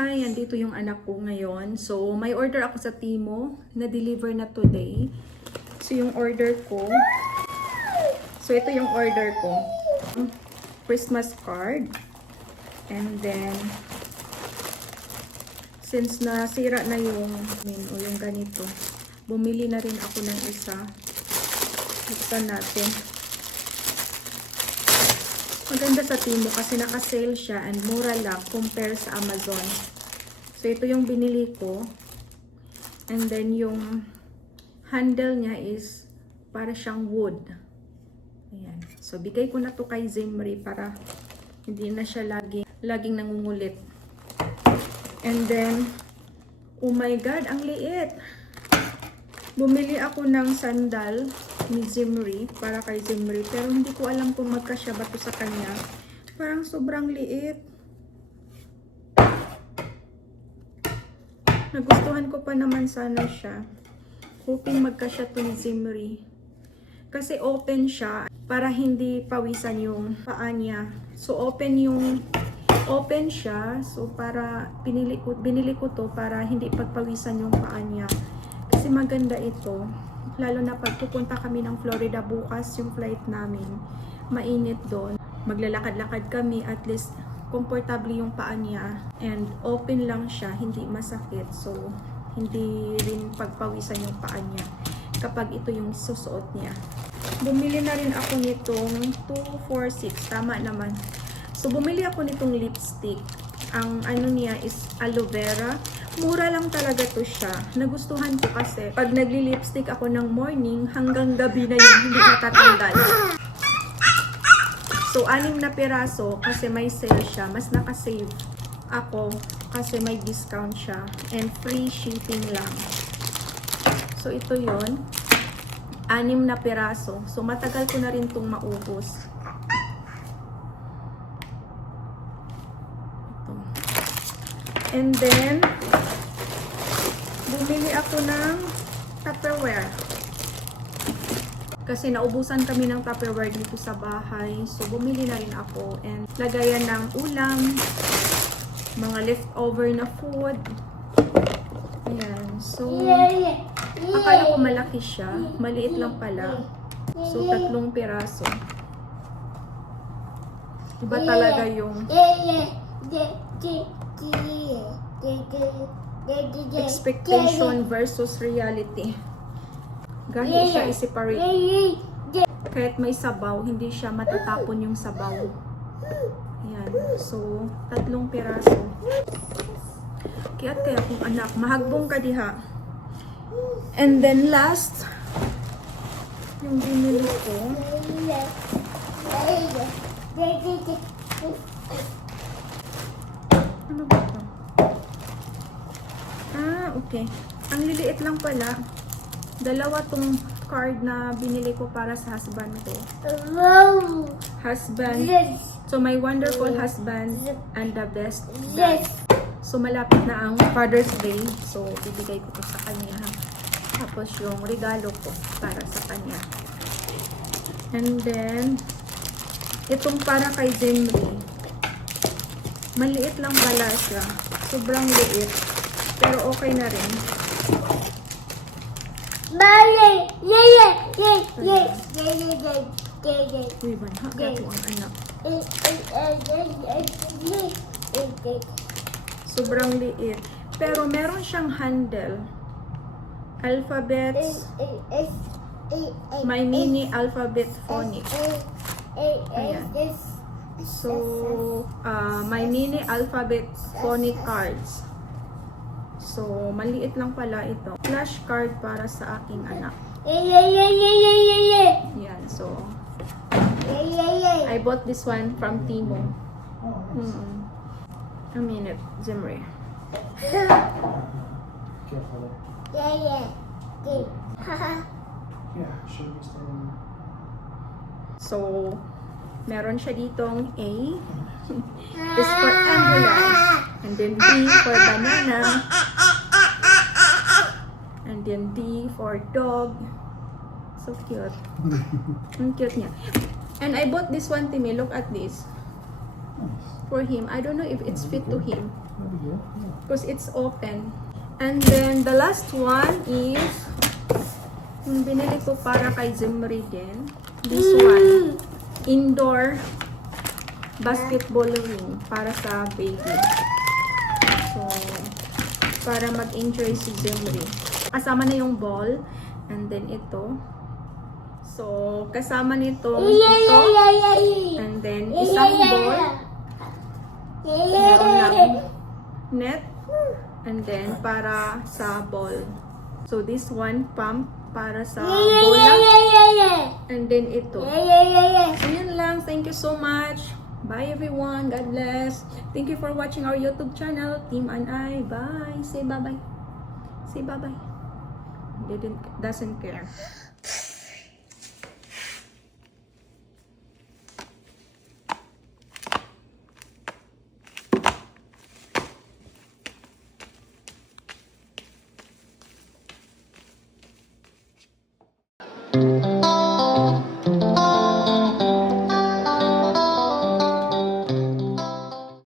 Hi! Andito yung anak ko ngayon. So, may order ako sa Timo. Na-deliver na today. So, yung order ko. So, ito yung order ko. Christmas card. And then, since nasira na yung ganito, bumili na rin ako ng isa. Buksan natin. Maganda sa Timo kasi naka-sale siya and mura lang compare sa Amazon. So, ito yung binili ko. And then, yung handle niya is para siyang wood. Ayan. So, bigay ko na to kay Zimri para hindi na siya laging nangungulit. And then, oh my God, ang liit! Bumili ako ng sandal ni Zimri, para kay Zimri, pero hindi ko alam kung magkasya ba to sa kanya. Parang sobrang liit. Nagustuhan ko pa naman sana siya. Hoping magkasya to ni Zimri. Kasi open siya, para hindi pawisan yung paa niya. So open siya, so para binili ko to para hindi pagpawisan yung paa niya. Kasi maganda ito. Lalo na pag pupunta kami ng Florida bukas, yung flight namin, mainit doon. Maglalakad-lakad kami, at least komportable yung paa niya. And open lang siya, hindi masakit. So, hindi rin pagpawisan yung paa niya kapag ito yung susuot niya. Bumili na rin ako nitong 246, tama naman. So, bumili ako nitong lipstick. Ang ano niya is aloe vera. Mura lang talaga to siya. Nagustuhan ko kasi pag nagli-lipstick ako ng morning, hanggang gabi na yun, hindi natatanggal. So, 6 na piraso kasi may sale siya. Mas nakasave ako kasi may discount siya. And free shipping lang. So, ito yon 6 na piraso. So, matagal ko na rin itong maubos. And then, bumili ako ng Tupperware. Kasi naubusan kami ng Tupperware dito sa bahay. So, bumili na rin ako. And lagayan ng ulam, mga leftover na food. Ayan. So, akala ko malaki siya. Maliit lang pala. So, 3 piraso. Iba talaga yung expectation versus reality. Gahi siya i-separate. Kahit may sabaw, hindi siya matatapon yung sabaw. Ayan. So, 3 piraso. Kaya kung anak, mahagbong ka diha. And then last, yung binili ko. Ano ba ito? Okay. Ang liliit lang pala. 2 tong card na binili ko para sa husband ko. Husband. So, my wonderful husband and the best dad. So, malapit na ang Father's Day. So, bibigay ko to sa kanya. Tapos, yung regalo ko para sa kanya. And then, itong para kay Zimri. Maliit lang pala siya. Sobrang liit. Pero okay na rin. Uy, banhaga ko ang anak. Sobrang liit. Pero meron siyang handle. Alphabets. My mini alphabet phonic. Ayan. So, my mini alphabet phonic cards. So, maliit lang pala ito. Flashcard para sa aking anak. Yan, so. I bought this one from Timo. A minute, Zimri. So, meron siya ditong A. Is for ambulance. And then B for banana. And then D for dog. So cute. Ang cute niya. And I bought this one, Timmy. Look at this. for him. I don't know if it's fit to him. Because it's open. And then the last one is yung binili ko para kay Zimri din. This one. Indoor basketball ring para sa baby. So, para mag-enjoy si Zimri. Kasama na yung ball. And then ito. So, kasama nito ito. And then, isang ball. Meron lang net. And then, para sa ball. So, this one pump para sa bola. And then, ito. So, yun lang. Thank you so much. Bye, everyone. God bless. Thank you for watching our YouTube channel, Team and I. Bye. Say bye-bye. Say bye-bye. Doesn't care.